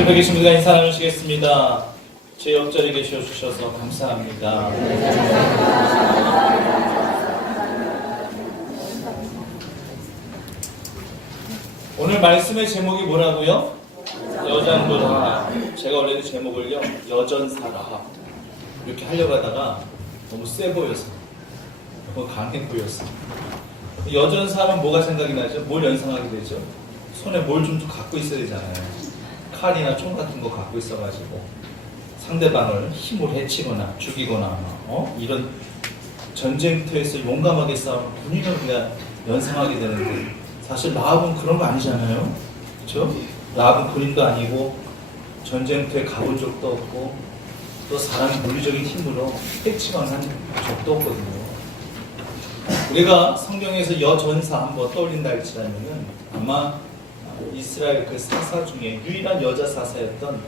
옆에 계신 분과 인사 나누시겠습니다. 제 옆자리에 계셔주셔서 감사합니다. 오늘 말씀의 제목이 뭐라고요? 여장부라. 제가 원래 제목을요, 여전사라 이렇게 하려고 하다가 너무 세 보여서, 너무 강해 보였어. 여전사하면 뭐가 생각이 나죠? 뭘 연상하게 되죠? 손에 뭘 좀 갖고 있어야 되잖아요. 칼이나 총 같은 거 갖고 있어가지고 상대방을 힘으로 해치거나 죽이거나 이런 전쟁터에서 용감하게 싸우는 군인을 우리가 연상하게 되는데, 사실 라합은 그런 거 아니잖아요. 그렇죠? 라합은 군인도 아니고 전쟁터에 가본 적도 없고 또 사람이 물리적인 힘으로 해치거나 한 적도 없거든요. 우리가 성경에서 여전사 한번 떠올린다 할지라면은 아마 이스라엘 그 사사 중에 유일한 여자 사사였던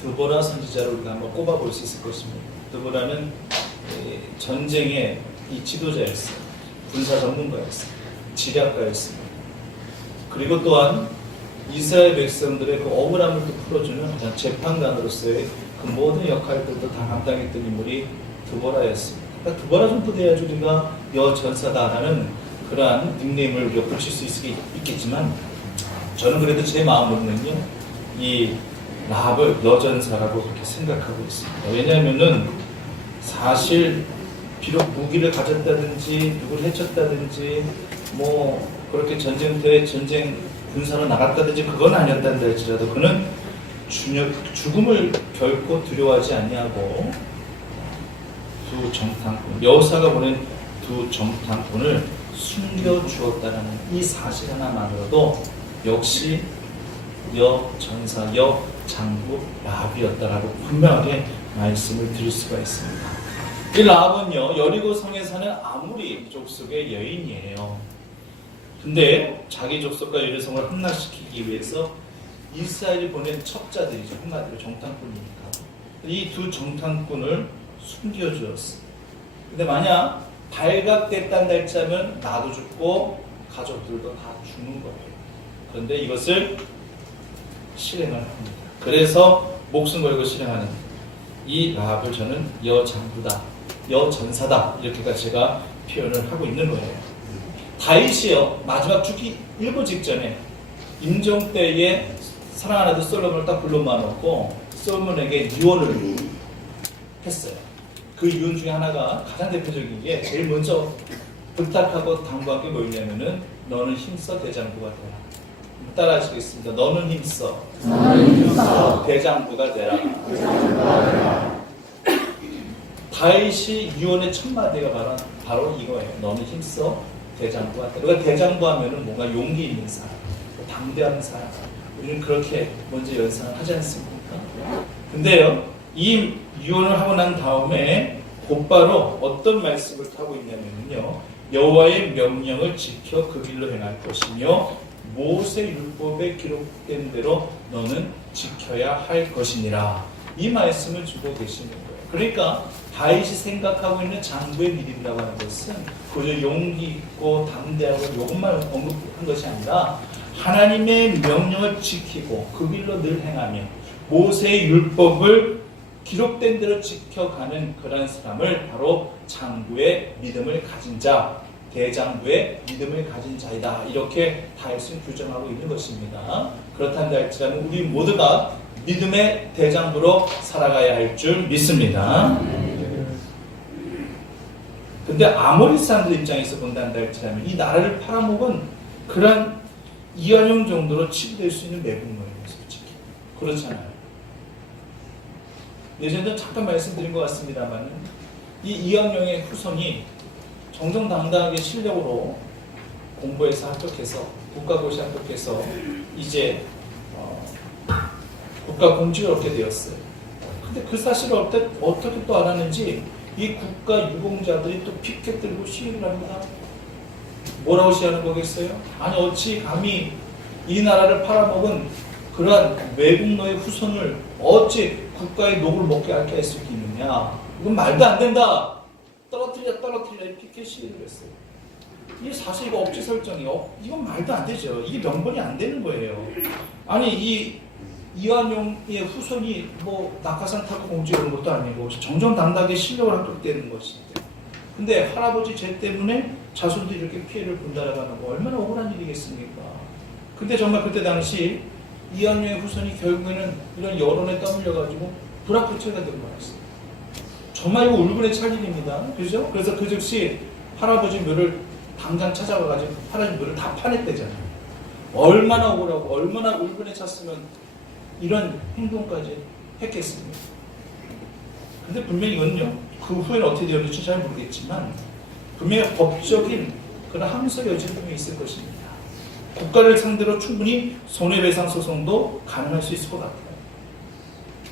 드보라 선지자를 우리가 한번 꼽아볼 수 있을 것입니다. 드보라는 전쟁의 이 지도자였어요. 군사 전문가였어요. 지략가였습니다. 그리고 또한 이스라엘 백성들의 그 억울함을 또 풀어주는 재판관으로서의 그 모든 역할들도 다 감당했던 인물이 드보라였습니다. 그러니까 드보라 정도 돼야지 우리가 여전사다라는 그러한 닉네임을 우리가 붙일 수 있겠지만, 저는 그래도 제 마음으로는요, 이 라합을 여전사라고 그렇게 생각하고 있습니다. 왜냐하면은 사실 비록 무기를 가졌다든지 누구를 해쳤다든지 뭐 그렇게 전쟁터에 전쟁 군사로 나갔다든지 그건 아니었다는 할지라도 그는 죽음을 결코 두려워하지 아니하고 두 정탐꾼, 여호사가 보낸 두 정탐꾼을 숨겨주었다는 이 사실 하나만으로도 역시 여전사, 여장부 라합이었다라고 분명하게 말씀을 드릴 수가 있습니다. 이 라합은요, 여리고 성에 사는 아무리 족속의 여인이에요. 근데 자기 족속과 여리성을 함락시키기 위해서 이스라엘이 보낸 첩자들이죠. 한마디로 정탐꾼이니까. 이 두 정탐꾼을 숨겨주었어. 근데 만약 발각됐다는 날짜면 나도 죽고 가족들도 다 죽는 거예요. 그런데 이것을 실행을 합니다. 그래서 목숨 걸고 실행하는 이 라합을 저는 여장부다, 여전사다, 이렇게까지 제가 표현을 하고 있는 거예요. 다윗이요, 마지막 죽기 일보 직전에 임종 때에 사랑하는 아들 솔로몬을 딱 불러 모아놓고 솔로몬에게 유언을 했어요. 그 유언 중에 하나가 가장 대표적인 게, 제일 먼저 부탁하고 당부한 게 뭐냐면은 너는 힘써 대장부가 되라. 따라하시겠습니다. 너는 힘써 대장부가 되라. 다윗이 유언의 첫 마디가 바로 이거예요. 너는 힘써 대장부가 되라. 그러니까 대장부 하면은 뭔가 용기 있는 사람, 당대하는 사람, 우리는 그렇게 먼저 연상을 하지 않습니까? 근데요, 이 유언을 하고 난 다음에 곧바로 어떤 말씀을 하고 있냐면요, 여호와의 명령을 지켜 그 길로 행할 것이며 모세 율법에 기록된 대로 너는 지켜야 할 것이니라. 이 말씀을 주고 계시는 거예요. 그러니까 다윗이 생각하고 있는 장부의 믿음이라고 하는 것은 그저 용기 있고 담대하고 이것만 언급한 것이 아니라 하나님의 명령을 지키고 그 길로 늘 행하며 모세의 율법을 기록된 대로 지켜가는 그런 사람을 바로 장부의 믿음을 가진 자, 대장부의 믿음을 가진 자이다, 이렇게 다윗은 규정하고 있는 것입니다. 그렇다는 할지라면 우리 모두가 믿음의 대장부로 살아가야 할 줄 믿습니다. 근데 아모리 사람들 입장에서 본다는 할지라면 이 나라를 팔아먹은 그런 이완용 정도로 치부될 수 있는 매국노예요. 솔직히 그렇잖아요. 예전에 잠깐 말씀드린 것 같습니다만, 이 이완용의 후손이 정정당당하게 실력으로 공부해서 합격해서 국가고시 합격해서 이제 국가공직을 얻게 되었어요. 근데 그 사실을 어떻게 또 알았는지 이 국가 유공자들이 또 피켓 들고 시위를 합니다. 뭐라고 시위하는 거겠어요? 아니 어찌 감히 이 나라를 팔아먹은 그러한 외국노의 후손을 어찌 국가의 녹을 먹게 앓게 할 수 있느냐, 이건 말도 안 된다, 떨어뜨리자 이 피켓 시위를 했어요. 이게 사실 이거 업체 설정이요, 이건 말도 안 되죠. 이게 명분이 안 되는 거예요. 아니 이 이완용의 후손이 뭐 낙하산 타고 공주 이런 것도 아니고 정정당당하게 실력을 합격되는 것인데, 근데 할아버지 죄 때문에 자손들이 이렇게 피해를 본다라는 거 얼마나 억울한 일이겠습니까? 근데 정말 그때 당시 이완용의 후손이 결국에는 이런 여론에 떠밀려가지고 불합격체가 되고 말았어요. 정말 이거 울분의 찰일입니다. 그죠? 그래서 그 즉시 할아버지 묘를 당장 찾아가가지고 할아버지 묘를 다 파냈대잖아요. 얼마나 억울하고 얼마나 울분에 찼으면 이런 행동까지 했겠습니까? 근데 분명히 이건요, 그 후에는 어떻게 되었는지 잘 모르겠지만 분명히 법적인 그런 항소 여지는 분명히 있을 것입니다. 국가를 상대로 충분히 손해배상 소송도 가능할 수 있을 것 같아요.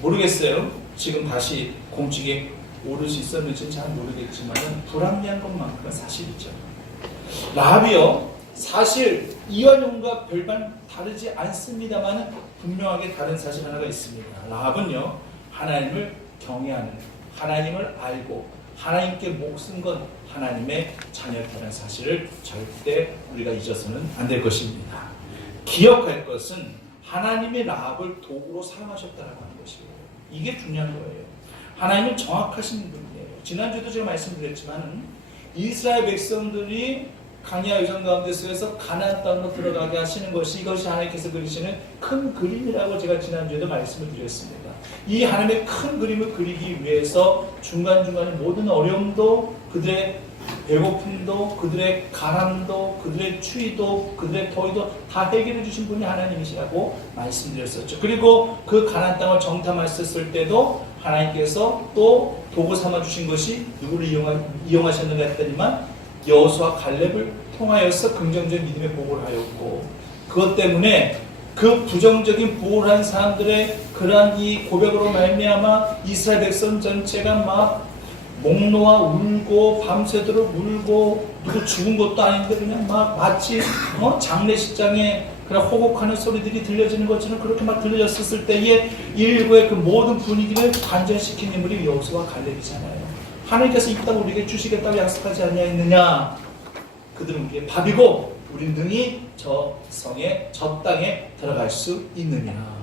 모르겠어요. 지금 다시 공직에 오를 수 있었는지는 잘 모르겠지만 불합리한 것만큼은 사실이죠. 라합이요, 사실 이완용과 별반 다르지 않습니다만 분명하게 다른 사실 하나가 있습니다. 라합은요, 하나님을 경외하는, 하나님을 알고 하나님께 목숨 건 하나님의 자녀였다는 사실을 절대 우리가 잊어서는 안 될 것입니다. 기억할 것은 하나님의 라합을 도구로 사용하셨다는 것이에요. 이게 중요한 거예요. 하나님은 정확하신 분이에요. 지난주에도 제가 말씀드렸지만 이스라엘 백성들이 광야 여정 가운데 속에서 가나안 땅으로 들어가게 하시는 것이, 이것이 하나님께서 그리시는 큰 그림이라고 제가 지난주에도 말씀을 드렸습니다. 이 하나님의 큰 그림을 그리기 위해서 중간중간에 모든 어려움도, 그들의 배고픔도, 그들의 가람도, 그들의 추위도, 그들의 더위도 다 해결해 주신 분이 하나님이시라고 말씀드렸었죠. 그리고 그 가나안 땅을 정탐했을 때도 하나님께서 또 도구 삼아 주신 것이 누구를 이용하셨는가 했더니만 여호수아 갈렙을 통하여서 긍정적인 믿음의 보고를 하였고, 그것 때문에 그 부정적인 보호를 한 사람들의 그러한 이 고백으로 말미암아 이스라엘 백성 전체가 막 목 놓아 울고 밤새도록 울고, 누구 죽은 것도 아닌데 그냥 막 마치 장례식장에 그냥 호곡하는 소리들이 들려지는 것처럼 그렇게 막 들려졌을 때에 일부의 그 모든 분위기를 반전시킨 인물이 여호수아 갈렙이잖아요. 하나님께서 이 땅을 우리에게 주시겠다고 약속하지 아니하였느냐? 그들은 우리의 밥이고 우리는 능히 저 성에, 저 땅에 들어갈 수 있느냐?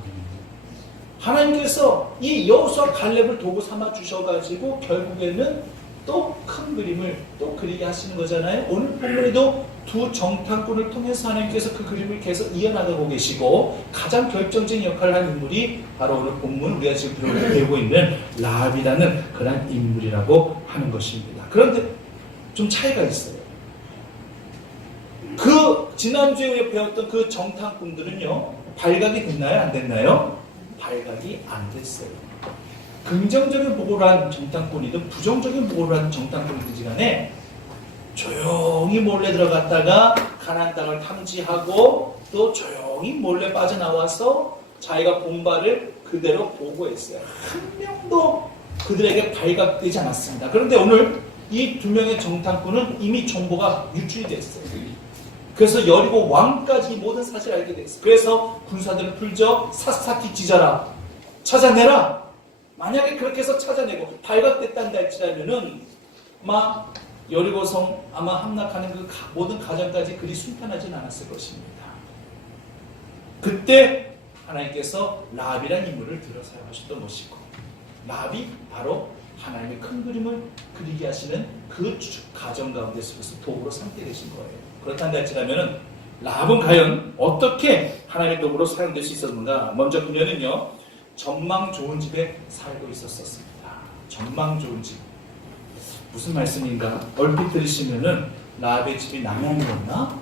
하나님께서 이 여호수아 갈렙을 도구 삼아 주셔가지고 결국에는 또 큰 그림을 또 그리게 하시는 거잖아요. 오늘 본문에도 두 정탐꾼을 통해서 하나님께서 그 그림을 계속 이어나가고 계시고, 가장 결정적인 역할을 한 인물이 바로 오늘 본문 우리가 지금 배우고 있는 라합이라는 그런 인물이라고 하는 것입니다. 그런데 좀 차이가 있어요. 그 지난주에 우리가 배웠던 그 정탐꾼들은요, 발각이 됐나요? 안 됐나요? 발각이 안 됐어요. 긍정적인 보고를 한 정탐꾼이든 부정적인 보고를 한 정탐꾼이든 간에 조용히 몰래 들어갔다가 가나안 땅을 탐지하고 또 조용히 몰래 빠져나와서 자기가 본 바를 그대로 보고했어요. 한 명도 그들에게 발각되지 않았습니다. 그런데 오늘 이 두 명의 정탐꾼은 이미 정보가 유출이 됐어요. 그래서 여리고 왕까지 모든 사실을 알게 됐어요. 그래서 군사들을 풀죠. 샅샅이 찢어라, 찾아내라. 만약에 그렇게 해서 찾아내고 발각됐단다 할지라면은 아마 여리고성 아마 함락하는 그 모든 과정까지 그리 순탄하진 않았을 것입니다. 그때 하나님께서 라합이라는 인물을 들어 사용하셨던 것이고, 라합이 바로 하나님의 큰 그림을 그리게 하시는 그 과정 가운데 속에서 도구로 삼게 되신 거예요. 그렇단다 할지라면은 라합은 과연 어떻게 하나님의 도구로 사용될 수 있었는가? 먼저 그녀는요, 전망 좋은 집에 살고 있었습니다. 전망 좋은 집. 무슨 말씀인가? 얼핏 들으시면은 라합의 집이 남양이었나?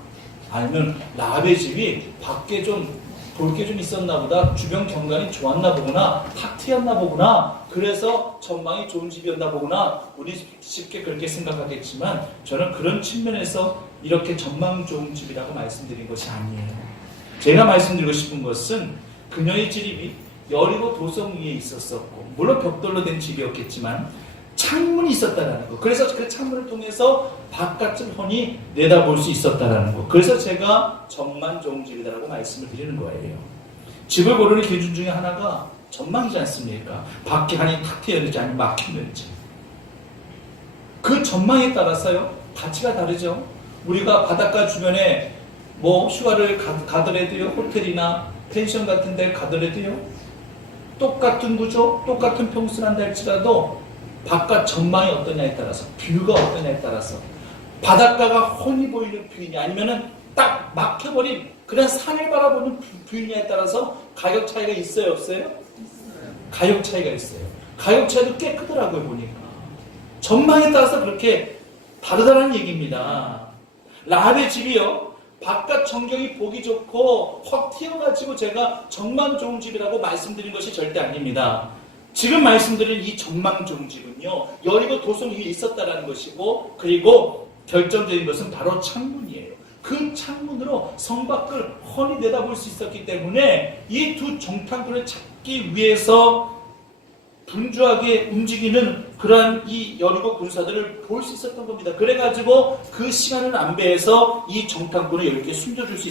아니면 라합의 집이 밖에 좀 볼 게 좀 있었나 보다, 주변 경관이 좋았나 보구나, 탁 트였나 보구나, 그래서 전망이 좋은 집이었나 보구나, 우리 쉽게 그렇게 생각하겠지만 저는 그런 측면에서 이렇게 전망 좋은 집이라고 말씀드린 것이 아니에요. 제가 말씀드리고 싶은 것은 그녀의 집이 여리고 도성 위에 있었었고, 물론 벽돌로 된 집이었겠지만 창문이 있었다라는 거. 그래서 그 창문을 통해서 바깥을 훤히 내다볼 수 있었다라는 거. 그래서 제가 전망 좋은 집이다라고 말씀을 드리는 거예요. 집을 고르는 기준 중에 하나가 전망이지 않습니까? 밖에 한이 탁 트였는지 아니면 막혔는지. 그 전망에 따라서요, 가치가 다르죠. 우리가 바닷가 주변에 뭐 휴가를 가더라도요, 호텔이나 펜션 같은 데 가더라도요, 똑같은 구조, 똑같은 평수란다 할지라도 바깥 전망이 어떠냐에 따라서, 뷰가 어떠냐에 따라서, 바닷가가 훤히 보이는 뷰이냐 아니면은 딱 막혀버린 그런 산을 바라보는 뷰이냐에 따라서 가격 차이가 있어요, 없어요? 가격 차이가 있어요. 가격 차이도 꽤 크더라고요, 보니까. 전망에 따라서 그렇게 다르다는 얘기입니다. 라합의 집이요, 바깥 전경이 보기 좋고 확 튀어가지고 제가 전망 좋은 집이라고 말씀드린 것이 절대 아닙니다. 지금 말씀드린 이 전망 좋은 집은요, 여리고 도성 위에 있었다라는 것이고, 그리고 결정적인 것은 바로 창문이에요. 그 창문으로 성 밖을 훤히 내다볼 수 있었기 때문에 이 두 정탐꾼을 찾기 위해서 분주하게 움직이는 그러한 이 여리고 군사들을 볼 수 있었던 겁니다. 그래가지고 그 시간을 안배해서 이 정탐꾼을 이렇게 숨겨줄 수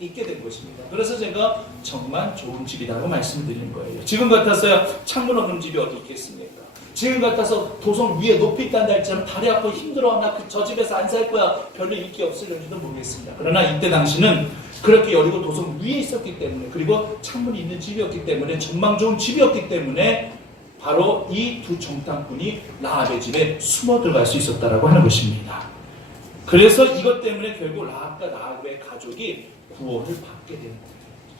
있게 된 것입니다. 그래서 제가 정말 좋은 집이라고 말씀드리는 거예요. 지금 같아서야 창문 없는 집이 어디 있겠습니까? 지금 같아서 도성 위에 높이 있다는 할지라도 다리 아프고 힘들어, 나 저 집에서 안 살 거야, 별로 인기 없을지도 모르겠습니다. 그러나 이때 당시는 그렇게 여리고 도성 위에 있었기 때문에, 그리고 창문이 있는 집이었기 때문에, 전망 좋은 집이었기 때문에 바로 이 두 정탐꾼이 라합의 집에 숨어 들어갈 수 있었다라고 하는 것입니다. 그래서 이것 때문에 결국 라합과 라합의 가족이 구원을 받게 됩니다.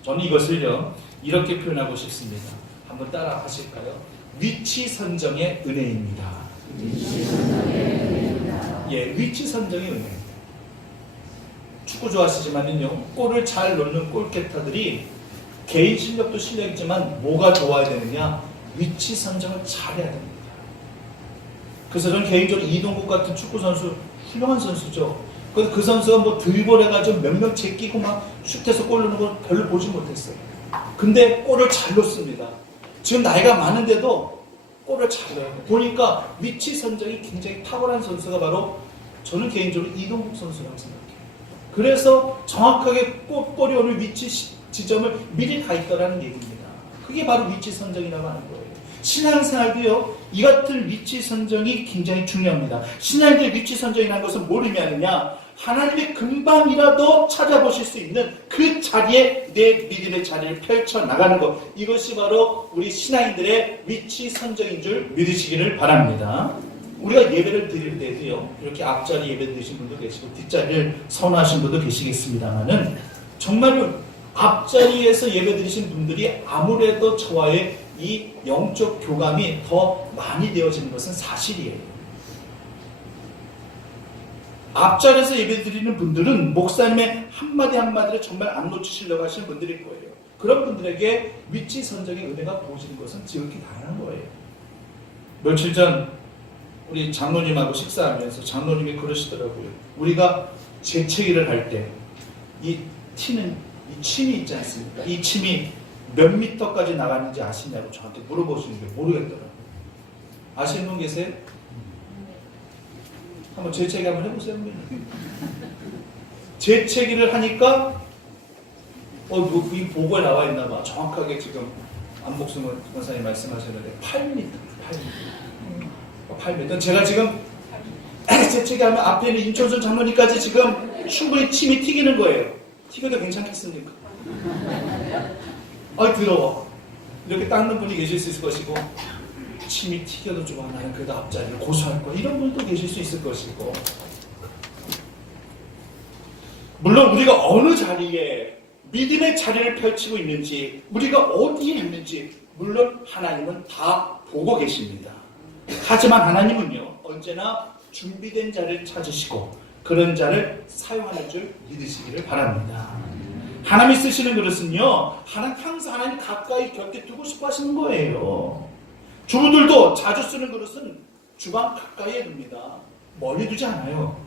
저는 이것을요, 이렇게 표현하고 싶습니다. 한번 따라 하실까요? 위치 선정의 은혜입니다. 예, 위치 선정의 은혜. 축구 좋아하시지만요, 골을 잘 넣는 골키퍼들이 개인 실력도 실력이지만 뭐가 좋아야 되느냐? 위치 선정을 잘해야 됩니다. 그래서 저는 개인적으로 이동국 같은 축구 선수 훌륭한 선수죠. 그 선수가 뭐 드리블 해가지고 몇 명 제끼고 막 슛해서 골 넣는 걸 별로 보지 못했어요. 근데 골을 잘 넣습니다. 지금 나이가 많은데도 골을 잘 넣어요. 보니까 위치 선정이 굉장히 탁월한 선수가 바로 저는 개인적으로 이동국 선수라고 생각해요. 그래서 정확하게 골이 오는 위치 지점을 미리 가 있더라는 얘기입니다. 그게 바로 위치 선정이라고 하는 거예요. 신앙생활도요, 이 같은 위치 선정이 굉장히 중요합니다. 신앙의 위치 선정이라는 것은 뭘 의미하느냐? 하나님의 금방이라도 찾아보실 수 있는 그 자리에 내 믿음의 자리를 펼쳐나가는 것, 이것이 바로 우리 신앙인들의 위치 선정인 줄 믿으시기를 바랍니다. 우리가 예배를 드릴 때도요, 이렇게 앞자리 예배 드리신 분도 계시고 뒷자리를 선호하신 분도 계시겠습니다만은 정말로 앞자리에서 예배 드리신 분들이 아무래도 저와의 이 영적 교감이 더 많이 되어지는 것은 사실이에요. 앞자리에서 예배 드리는 분들은 목사님의 한마디 한마디를 정말 안 놓치시려고 하시는 분들일 거예요. 그런 분들에게 위치 선정의 은혜가 부어지는 것은 지극히 당연한 거예요. 며칠 전 우리 장로님하고 식사하면서 장로님이 그러시더라고요. 우리가 재채기를 할 때 이 침이 있지 않습니까? 이 침이 몇 미터까지 나가는지 아시냐고 저한테 물어보시는 게 모르겠더라고요. 아시는 분 계세요? 한번 재채기 한번 해보세요. 재채기를 하니까 이 보고에 나와 있나 봐. 정확하게 지금 안복승 권사님 말씀하셨는데 8m. 8m. 제가 지금 재채기하면 앞에 있는 임철선 장로님까지 지금 충분히 침이 튀기는 거예요. 튀겨도 괜찮겠습니까? 더러워. 이렇게 닦는 분이 계실 수 있을 것이고, 침이 튀겨도 좋아, 나는 그래도 앞자리를 고수할 거야, 이런 분도 계실 수 있을 것이고, 물론 우리가 어느 자리에 믿음의 자리를 펼치고 있는지, 우리가 어디에 있는지 물론 하나님은 다 보고 계십니다. 하지만 하나님은요, 언제나 준비된 자를 찾으시고 그런 자를 사용하는 줄 믿으시기를 바랍니다. 하나님이 쓰시는 그릇은요, 항상 하나님 가까이 곁에 두고 싶어 하시는 거예요. 주부들도 자주 쓰는 그릇은 주방 가까이에 둡니다. 멀리 두지 않아요.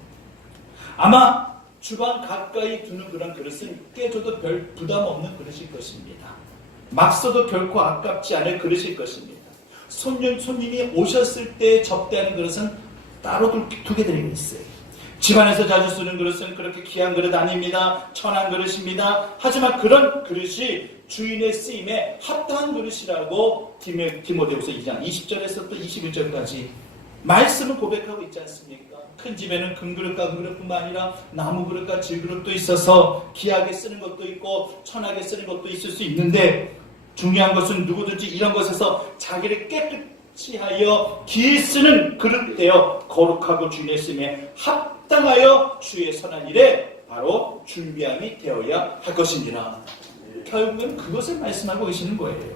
아마 주방 가까이 두는 그런 그릇은 깨져도 별 부담 없는 그릇일 것입니다. 막 써도 결코 아깝지 않을 그릇일 것입니다. 손님이 오셨을 때 접대하는 그릇은 따로 두게 되어 있어요. 집안에서 자주 쓰는 그릇은 그렇게 귀한 그릇 아닙니다. 천한 그릇입니다. 하지만 그런 그릇이 주인의 쓰임에 합당한 그릇이라고 디모데후서 2장 20절에서 또 21절까지 말씀을 고백하고 있지 않습니까? 큰 집에는 금 그릇과 금 그릇뿐만 아니라 나무 그릇과 질 그릇도 있어서 귀하게 쓰는 것도 있고 천하게 쓰는 것도 있을 수 있는데, 중요한 것은 누구든지 이런 것에서 자기를 깨끗이 하여 기 쓰는 그릇 되어 거룩하고 주님의 쓰임에 합당하여 주의 선한 일에 바로 준비함이 되어야 할 것입니다. 결국은 그것을 말씀하고 계시는 거예요.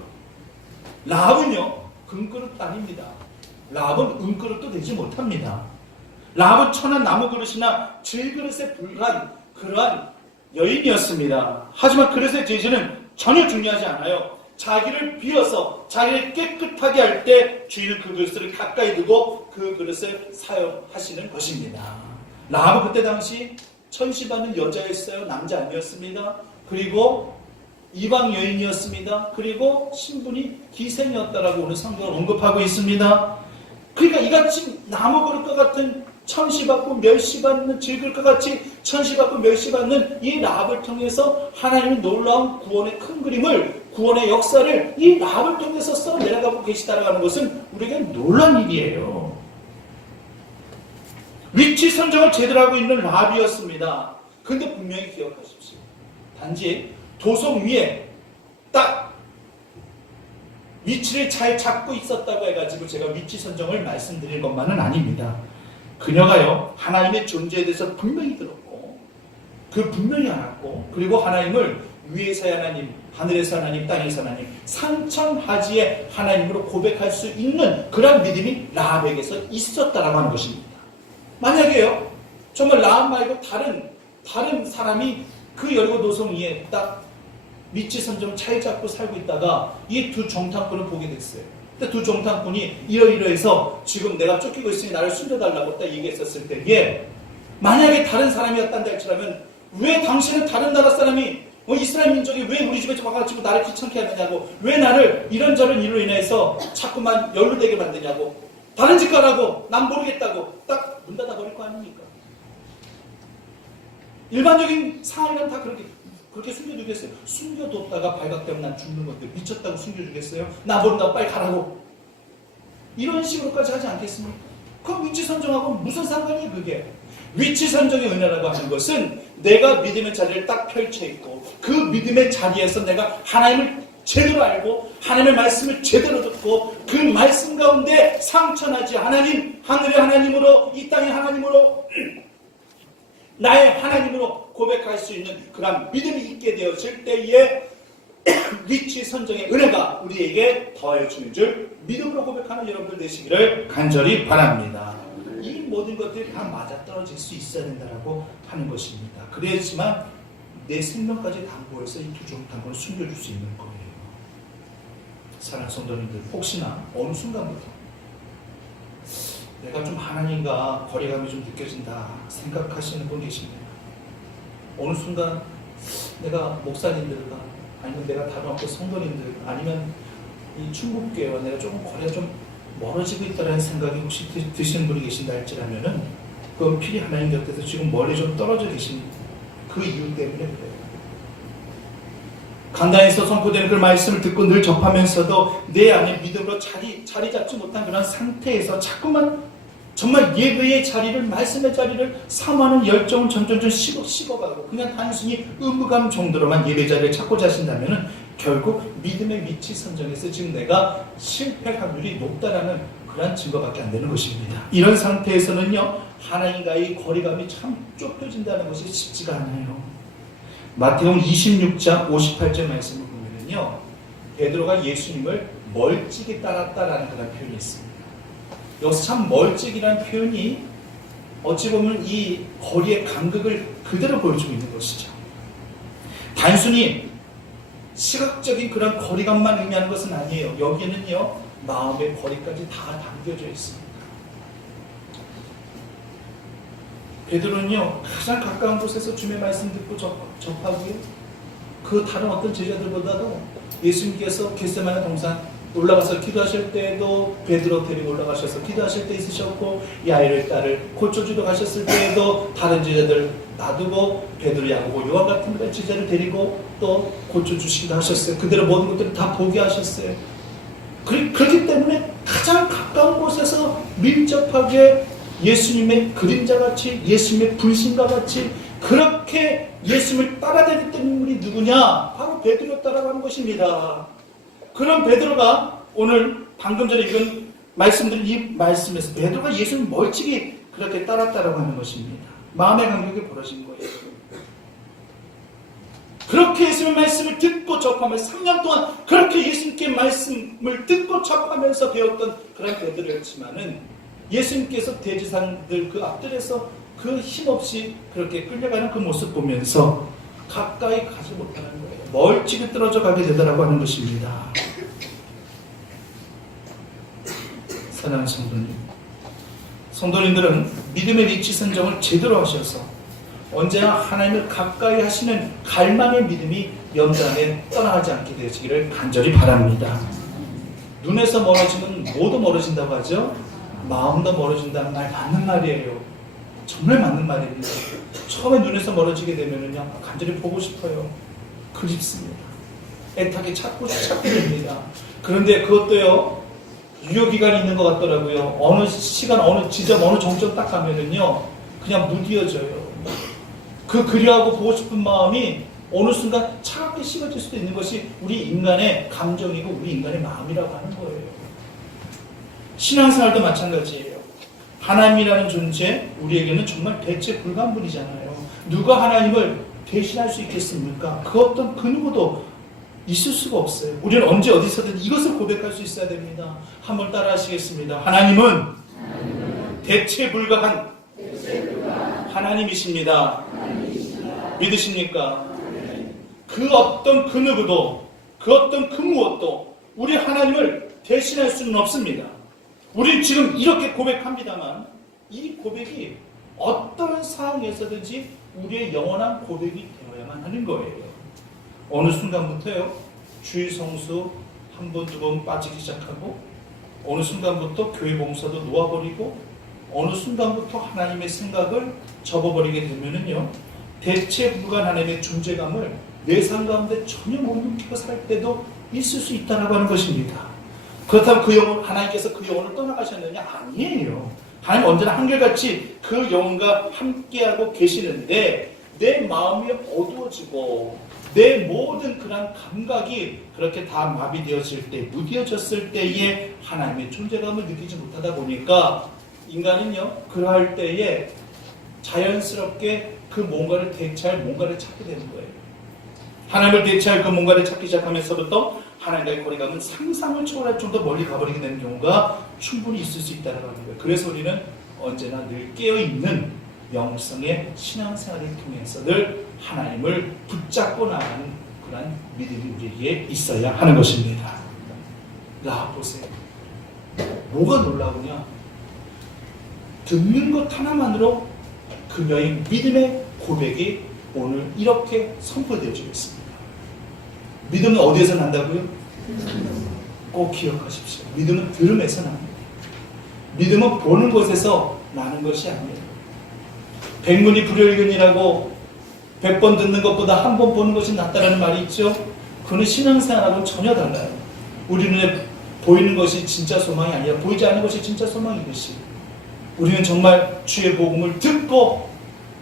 라합은요, 금그릇 아닙니다. 라합은 은그릇도 되지 못합니다. 라합은 천한 나무 그릇이나 질그릇에 불과한 그러한 여인이었습니다. 하지만 그릇의 재질은 전혀 중요하지 않아요. 자기를 비워서 자기를 깨끗하게 할 때 주인은 그 그릇을 가까이 두고 그 그릇을 사용하시는 것입니다. 라합은 그때 당시 천시받는 여자였어요. 남자 아니었습니다. 그리고 이방 여인이었습니다. 그리고 신분이 기생이었다라고 오늘 성경을 언급하고 있습니다. 그러니까 이같이 나무 그릇과 같은 천시받고 멸시받는 질그릇과 같이 천시받고 멸시받는 이 라합을 통해서 하나님은 놀라운 구원의 큰 그림을, 구원의 역사를 이 라합을 통해서 써 내려가고 계시다라는 것은 우리에게 놀라운 일이에요. 위치 선정을 제대로 하고 있는 라합이었습니다. 그런데 분명히 기억하십시오. 단지 도성 위에 딱 위치를 잘 잡고 있었다고 해가지고 제가 위치 선정을 말씀드린 것만은 아닙니다. 그녀가요, 하나님의 존재에 대해서 분명히 들었고, 그 분명히 알았고, 그리고 하나님을 위에서의 하나님, 하늘에서 하나님, 땅에서 하나님, 상천하지의 하나님으로 고백할 수 있는 그런 믿음이 라합에게서 있었다라고 하는 것입니다. 만약에요, 정말 라합 말고 다른 사람이 그 여리고 도성 위에 딱 위치 선정 잘 잡고 살고 있다가 이 두 정탐꾼을 보게 됐어요. 근데 두 정탐꾼이 이러이러해서 지금 내가 쫓기고 있으니 나를 숨겨달라고 딱 얘기했었을 때에 만약에 다른 사람이었단다 할지라면 왜 당신은 다른 나라 사람이 이스라엘 민족이 왜 우리 집에 와가지고 나를 귀찮게 하느냐고, 왜 나를 이런저런 일로 인해서 자꾸만 연루되게 만드냐고, 다른 집 가라고, 난 모르겠다고 딱 문 닫아버릴 거 아닙니까? 일반적인 상황이라면 다 그렇게 숨겨주겠어요? 숨겨뒀다가 발각되면 난 죽는 건데 미쳤다고 숨겨주겠어요? 나 모른다고 빨리 가라고, 이런 식으로까지 하지 않겠습니까? 그럼 위치 선정하고 무슨 상관이에요 그게? 위치 선정의 은혜라고 하는 것은 내가 믿음의 자리를 딱 펼쳐있고 그 믿음의 자리에서 내가 하나님을 제대로 알고 하나님의 말씀을 제대로 듣고 그 말씀 가운데 상천하지 하나님, 하늘의 하나님으로, 이 땅의 하나님으로, 나의 하나님으로 고백할 수 있는 그런 믿음이 있게 되어질 때에 위치 선정의 은혜가 우리에게 더해주는 줄 믿음으로 고백하는 여러분들 되시기를 간절히 바랍니다. 이 모든 것들이 다 맞아떨어질 수 있어야 된다고 하는 것입니다. 그래야지만 내 생명까지 담보해서 이 두 정탐꾼을 숨겨줄 수 있는 거예요. 사랑하는 성도님들, 혹시나 어느 순간부터 내가 좀 하나님과 거리감이 좀 느껴진다 생각하시는 분 계십니다. 어느 순간 내가 목사님들과 아니면 내가 다른 어떤 성도님들 아니면 이 충북교회와 내가 조금 거리가 좀 멀어지고 있다는 생각이 혹시 드시는 분이 계신다 할지라면은 그건 필히 하나님 곁에서 지금 멀리 좀 떨어져 계신 그 이유 때문에 그래요. 강단에서 선포되는 그 말씀을 듣고 늘 접하면서도 내 안에 믿음으로 자리 잡지 못한 그런 상태에서 자꾸만 정말 예배의 자리를, 말씀의 자리를 사모하는 열정은 점점 식어가고 그냥 단순히 의무감 정도로만 예배 자리를 찾고자 하신다면 결국 믿음의 위치 선정에서 지금 내가 실패할 확률이 높다라는 그런 증거밖에 안 되는 것입니다. 이런 상태에서는요, 하나님과의 거리감이 참 좁혀진다는 것이 쉽지가 않아요. 마태복음 26장 58절 말씀을 보면요, 베드로가 예수님을 멀찍이 따랐다라는 그런 표현이 있습니다. 여기서 참 멀찍이라는 표현이 어찌 보면 이 거리의 간극을 그대로 보여주고 있는 것이죠. 단순히 시각적인 그런 거리감만 의미하는 것은 아니에요. 여기에는요, 마음의 거리까지 다 담겨져 있습니다. 베드로는요, 가장 가까운 곳에서 주님의 말씀 듣고 접하고요, 그 다른 어떤 제자들보다도 예수님께서 겟세마네 동산 올라가서 기도하실 때에도 베드로 데리고 올라가셔서 기도하실 때 있으셨고, 야이로의 딸을 고쳐주러 가셨을 때에도 다른 제자들 놔두고 베드로, 야고보, 요한 같은 제자를 데리고 또 고쳐주시기도 하셨어요. 그대로 모든 것들을 다 보게 하셨어요. 그렇기 때문에 가장 가까운 곳에서 밀접하게 예수님의 그림자같이, 예수님의 불신과 같이 그렇게 예수님을 따라다녔던 인물이 누구냐? 바로 베드로였다라고 하는 것입니다. 그런 베드로가 오늘 방금 전에 읽은 말씀드린 이 말씀에서 베드로가 예수를 멀찍이 그렇게 따랐다라고 하는 것입니다. 마음의 간격이 벌어진 거예요. 그렇게 예수님의 말씀을 듣고 접하면서 3년 동안 그렇게 예수님께 말씀을 듣고 접하면서 배웠던 그런 베드로였지만은 예수님께서 대지산들 그 앞들에서 그 힘없이 그렇게 끌려가는 그 모습 보면서 가까이 가지 못하는 거예요. 멀찍이 떨어져 가게 되더라고 하는 것입니다. 사랑하는 성도님, 성도님들은 믿음의 위치 선정을 제대로 하셔서 언제나 하나님을 가까이 하시는 갈망의 믿음이 염전에 떠나가지 않게 되시기를 간절히 바랍니다. 눈에서 멀어지면 모두 멀어진다고 하죠. 마음도 멀어진다는 말 맞는 말이에요. 정말 맞는 말입니다. 처음에 눈에서 멀어지게 되면은요, 간절히 보고 싶어요. 그립습니다. 애타게 찾고 됩니다. 그런데 그것도요, 유효기간이 있는 것 같더라고요. 어느 시간, 어느 지점, 어느 정점 딱 가면은요, 그냥 무디어져요. 그 그리워하고 보고 싶은 마음이 어느 순간 차갑게 식어질 수도 있는 것이 우리 인간의 감정이고 우리 인간의 마음이라고 하는 거예요. 신앙생활도 마찬가지예요. 하나님이라는 존재, 우리에게는 정말 대체 불가한 분이잖아요. 누가 하나님을 대신할 수 있겠습니까? 그 어떤 그 누구도 있을 수가 없어요. 우리는 언제 어디서든 이것을 고백할 수 있어야 됩니다. 한번 따라 하시겠습니다. 하나님은 대체 불가한 하나님이십니다. 믿으십니까? 그 어떤 그 누구도, 그 어떤 그 무엇도 우리 하나님을 대신할 수는 없습니다. 우리는 지금 이렇게 고백합니다만 이 고백이 어떤 상황에서든지 우리의 영원한 고백이 되어야만 하는 거예요. 어느 순간부터요, 주일 성수 한 번, 두 번 빠지기 시작하고, 어느 순간부터 교회 봉사도 놓아버리고, 어느 순간부터 하나님의 생각을 접어버리게 되면은요, 대체 불가한 하나님의 존재감을 내 삶 가운데 전혀 못 느끼고 살 때도 있을 수 있다고 하는 것입니다. 그렇다면 그 영혼, 하나님께서 그 영혼을 떠나가셨느냐? 아니에요. 하나님 언제나 한결같이 그 영혼과 함께하고 계시는데 내 마음이 어두워지고 내 모든 그런 감각이 그렇게 다 마비되어질 때, 무디어졌을 때에 하나님의 존재감을 느끼지 못하다 보니까 인간은요, 그럴 때에 자연스럽게 그 뭔가를 대체할 뭔가를 찾게 되는 거예요. 하나님을 대체할 그 뭔가를 찾기 시작하면서부터 하나님과의 거리감은 상상을 초월할 정도 멀리 가버리게 되는 경우가 충분히 있을 수 있다는 거예요. 그래서 우리는 언제나 늘 깨어있는 영성의 신앙생활을 통해서 늘 하나님을 붙잡고 나가는 그런 믿음이 우리에게 있어야 하는 것입니다. 보세요. 뭐가 놀라우냐? 듣는 것 하나만으로 그녀의 믿음의 고백이 오늘 이렇게 선포되어지고 있습니다. 믿음은 어디에서 난다고요? 꼭 기억하십시오. 믿음은 들음에서 납니다. 믿음은 보는 것에서 나는 것이 아니에요. 백문이 불여일견이라고 100번 듣는 것보다 한 번 보는 것이 낫다라는 말이 있죠. 그는 신앙생활하고는 전혀 달라요. 우리 눈에 보이는 것이 진짜 소망이 아니라 보이지 않는 것이 진짜 소망인 것이. 우리는 정말 주의 복음을 듣고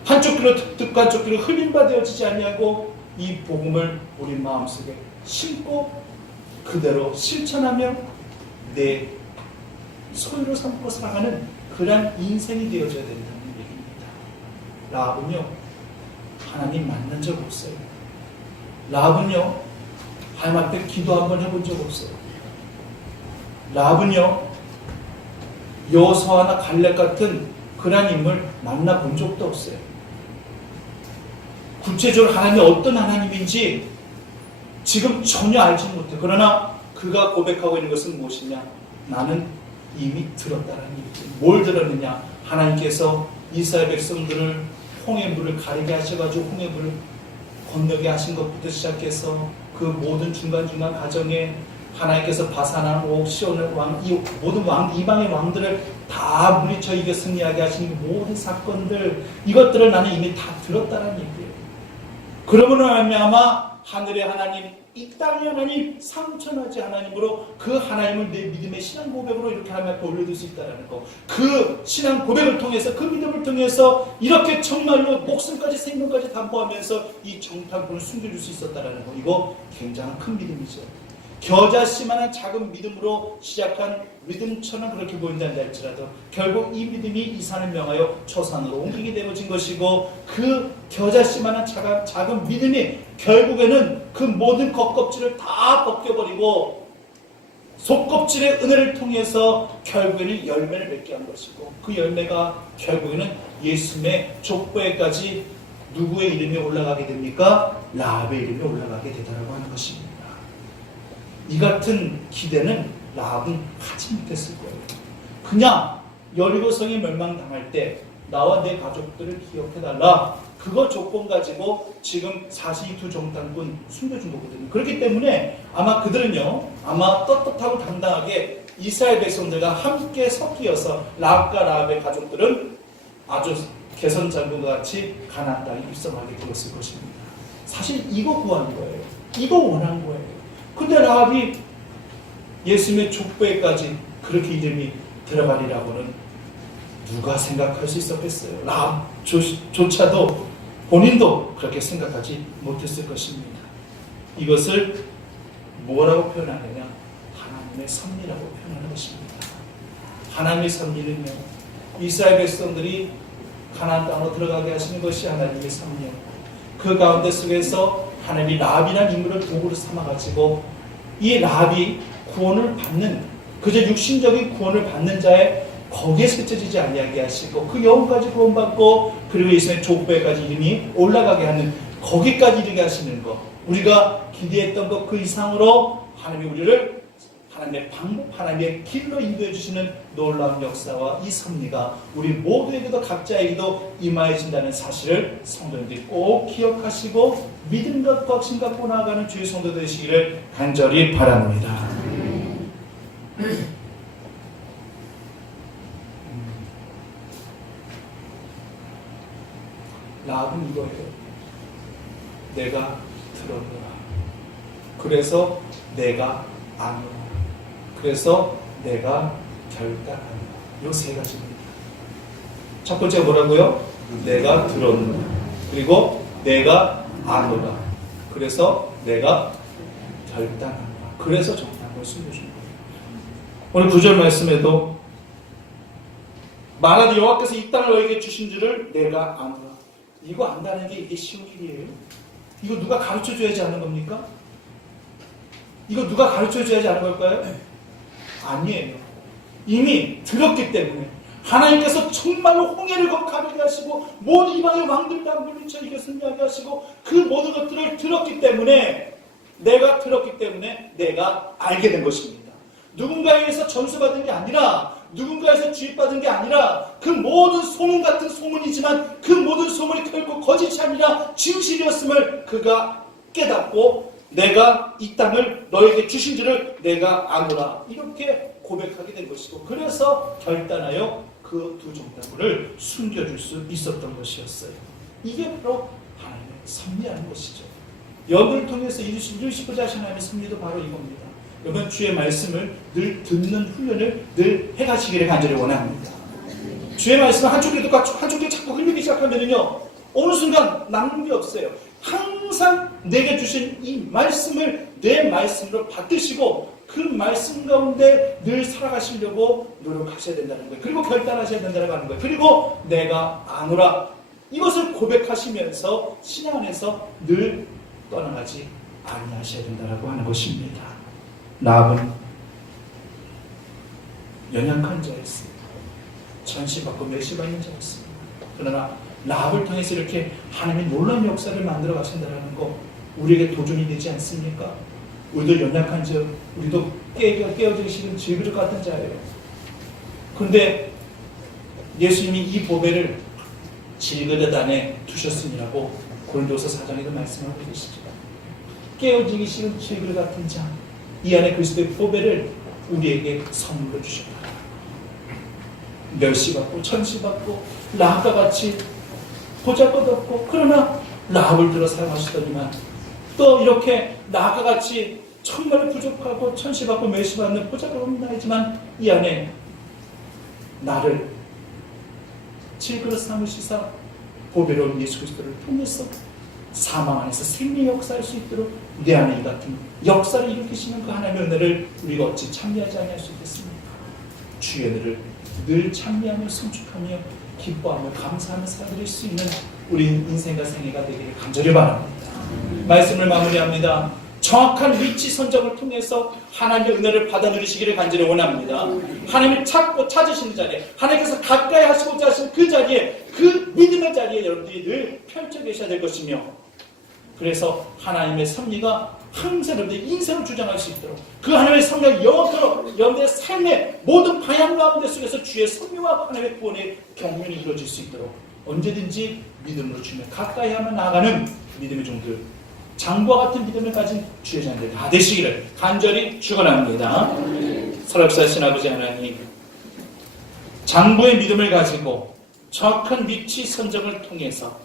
한쪽 귀로 듣고 한쪽 귀로 흡인받아지지 아니하고 이 복음을 우리 마음속에 심고 그대로 실천하며 내 소유로 삼고 살아가는 그런 인생이 되어져야 된다는 얘기입니다. 라합은요, 하나님 만난 적 없어요. 라합은요, 하나님 앞에 기도 한번 해본 적 없어요. 라합은요, 여호수아나 갈렙 같은 그런 인물 만나본 적도 없어요. 구체적으로 하나님이 어떤 하나님인지 지금 전혀 알지 못해요. 그러나 그가 고백하고 있는 것은 무엇이냐? 나는 이미 들었다는 얘기죠. 뭘 들었느냐? 하나님께서 이스라엘 백성들을 홍해 물을 가리게 하셔가지고 홍해 물을 건너게 하신 것부터 시작해서 그 모든 중간중간 과정에 하나님께서 바산왕, 옥, 시온의 왕, 이 모든 왕, 이방의 왕들을 다 물리쳐 이겨 승리하게 하신 모든 사건들, 이것들을 나는 이미 다 들었다는 얘기예요. 그러므로 말미암아 하늘의 하나님, 이 땅의 하나님, 상천하지 하나님으로 그 하나님을 내 믿음의 신앙 고백으로 이렇게 하나님 앞에 올려둘 수 있다는 거. 그 신앙 고백을 통해서, 그 믿음을 통해서 이렇게 정말로 목숨까지 생명까지 담보하면서 이 정탐꾼을 숨겨줄 수 있었다는 거. 이거 굉장한 큰 믿음이죠. 겨자씨만한 작은 믿음으로 시작한 믿음처럼 그렇게 보인다는 할지라도 결국 이 믿음이 이 산을 명하여 초산으로 옮기게 되어진 것이고, 그 겨자씨만한 작은 믿음이 결국에는 그 모든 겉껍질을 다 벗겨버리고 속껍질의 은혜를 통해서 결국에는 열매를 맺게 한 것이고, 그 열매가 결국에는 예수님의 족보에까지 누구의 이름이 올라가게 됩니까? 라합의 이름이 올라가게 되더라고 하는 것입니다. 이 같은 기대는 라합은 하지 못했을 거예요. 그냥 여리고성이 멸망당할 때 나와 내 가족들을 기억해달라, 그거 조건 가지고 지금 42 종단군 숨겨준 거거든요. 그렇기 때문에 아마 그들은요, 아마 떳떳하고 당당하게 이스라엘 백성들과 함께 섞여서 라합과 라합의 가족들은 아주 개선장군과 같이 가나안 땅에 입성하게 되었을 것입니다. 사실 이거 구한 거예요. 이거 원한 거예요. 근데 라합이 예수님의 족보에까지 그렇게 이름이 들어가리라고는 누가 생각할 수 있었겠어요? 라합조차도 본인도 그렇게 생각하지 못했을 것입니다. 이것을 뭐라고 표현하느냐? 하나님의 섭리라고 표현하는 것입니다. 하나님의 섭리는요, 이스라엘 백성들이 가나안 땅으로 들어가게 하시는 것이 하나님의 섭리였고, 그 가운데 속에서 하나님이 라합이라는 인물을 도구로 삼아가지고 이 라합이 구원을 받는, 그저 육신적인 구원을 받는 자의 거기에 스쳐지지 아니하게 하시고 그 영혼까지 구원받고 그리고 예수님의 족보에까지 이름이 올라가게 하는, 거기까지 이르게 하시는 것, 우리가 기대했던 것 그 이상으로 하나님이 우리를 하나님의 방법, 하나님의 길로 인도해 주시는 놀라운 역사와 이 섭리가 우리 모두에게도 각자에게도 임하여진다는 사실을 성도님들이 꼭 기억하시고 믿음과 확신 갖고 나아가는 주의 성도 되시기를 간절히 바랍니다. 라합은 이거예요. 내가 들었노라. 그래서 내가 아노라. 그래서 내가 결단한다. 이 세 가지입니다. 첫 번째 뭐라고요? 내가 들었노라. 그리고 내가 아노라. 그래서 내가 결단한다. 그래서 정답을 숨겨준 거예요. 오늘 9절 말씀에도 말하되 여호와께서 이 땅을 너에게 주신 줄을 내가 아노라. 이거 안다는 게 이게 쉬운 일이에요? 이거 누가 가르쳐줘야지 하는 겁니까? 이거 누가 가르쳐줘야지 하는 걸까요? 아니에요. 이미 들었기 때문에 하나님께서 정말로 홍해를 가르게 하시고 모든 이방의 왕들 다 물리쳐 이겨 승리하게 하시고 그 모든 것들을 들었기 때문에, 내가 들었기 때문에 내가 알게 된 것입니다. 누군가에 의해서 전수받은 게 아니라, 누군가에서 주입받은 게 아니라, 그 모든 소문 같은 소문이지만 그 모든 소문이 결국 거짓이 아니라 진실이었음을 그가 깨닫고 내가 이 땅을 너에게 주신 줄을 내가 아노라, 이렇게 고백하게 된 것이고, 그래서 결단하여 그 두 종단군을 숨겨줄 수 있었던 것이었어요. 이게 바로 하나님의 섭리하는 것이죠. 여러분을 통해서 이루시고자 하신 하나님의 섭리도 바로 이겁니다. 여러분 주의 말씀을 늘 듣는 훈련을 늘 해가시기를 간절히 원합니다. 주의 말씀을 한쪽에 듣고 한쪽에 자꾸 흘리기 시작하면요, 어느 순간 남는 게 없어요. 항상 내게 주신 이 말씀을 내 말씀으로 받드시고 그 말씀 가운데 늘 살아가시려고 노력하셔야 된다는 거예요. 그리고 결단하셔야 된다는 거예요. 그리고 내가 아노라, 이것을 고백하시면서 신앙 안에서 늘 떠나가지 아니하셔야 된다고 하는 것입니다. 라합은 연약한 자였습니다. 전시받고 멸시받는 자였습니다. 그러나 라합을 통해서 이렇게 하나님의 놀라운 역사를 만들어 가신다는 거 우리에게 도전이 되지 않습니까? 우리도 연약한 자, 우리도 깨어지시는 질그릇 같은 자예요. 그런데 예수님이 이 보배를 질그릇 안에 두셨음이라고 고린도서 4장에도 말씀하고 계시죠. 깨어지기 싫은 질그릇 같은 자, 이 안에 그리스도의 보배를 우리에게 선물로 주셨다. 멸시받고 천시받고 라합과 같이 보잘것없고, 그러나 라합을 들어 사용하시더니만 또 이렇게 나와 같이 정말 부족하고 천시받고 멸시받는 보잘것없는 나이지만 이 안에 나를 질그릇 삼으시사 보배로운 예수 그리스도를 통해서 사망 안에서 생명의 역사할 수 있도록 내 안에 이 같은 역사를 일으키시는 그 하나님의 은혜를 우리가 어찌 참여하지 아니할 수 있겠습니까? 주의 은혜를 늘 참여하며 성축하며 기뻐하며 감사하며 살아드릴 수 있는 우리 인생과 생애가 되기를 간절히 바랍니다. 말씀을 마무리합니다. 정확한 위치 선정을 통해서 하나님의 은혜를 받아 누리시기를 간절히 원합니다. 하나님을 찾고 찾으시는 자리에, 하나님께서 가까이 하시고자 하시는 그 자리에, 그 믿음의 자리에 여러분들이 늘 펼쳐 계셔야 될 것이며, 그래서 하나님의 섭리가 항상 여러분들의 인생을 주장할 수 있도록, 그 하나님의 섭리가 영원토록 여러분들의 삶의 모든 방향 가운데 속에서 주의 섭리와 하나님의 구원의 경륜이 이루어질 수 있도록 언제든지 믿음으로 주며 가까이 하며 나아가는 믿음의 종들, 장과 같은 믿음을 가진 주의 자녀들 다 되시기를 간절히 축원합니다. 살아계신 아버지 하나님, 장부의 믿음을 가지고 정확한 위치 선정을 통해서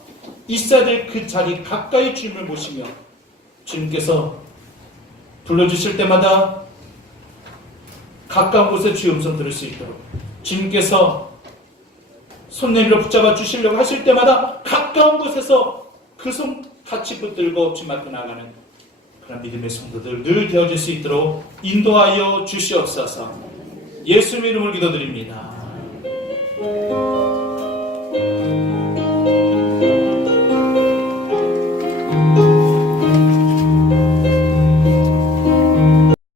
있어야 될 그 자리 가까이 주님을 모시며 주님께서 불러주실 때마다 가까운 곳에 주의 음성 들을 수 있도록, 주님께서 손 내밀어 붙잡아 주시려고 하실 때마다 가까운 곳에서 그 손 같이 붙들고 주님 앞에 나가는 그런 믿음의 성도들 늘 되어질 수 있도록 인도하여 주시옵소서. 예수님의 이름을 기도드립니다.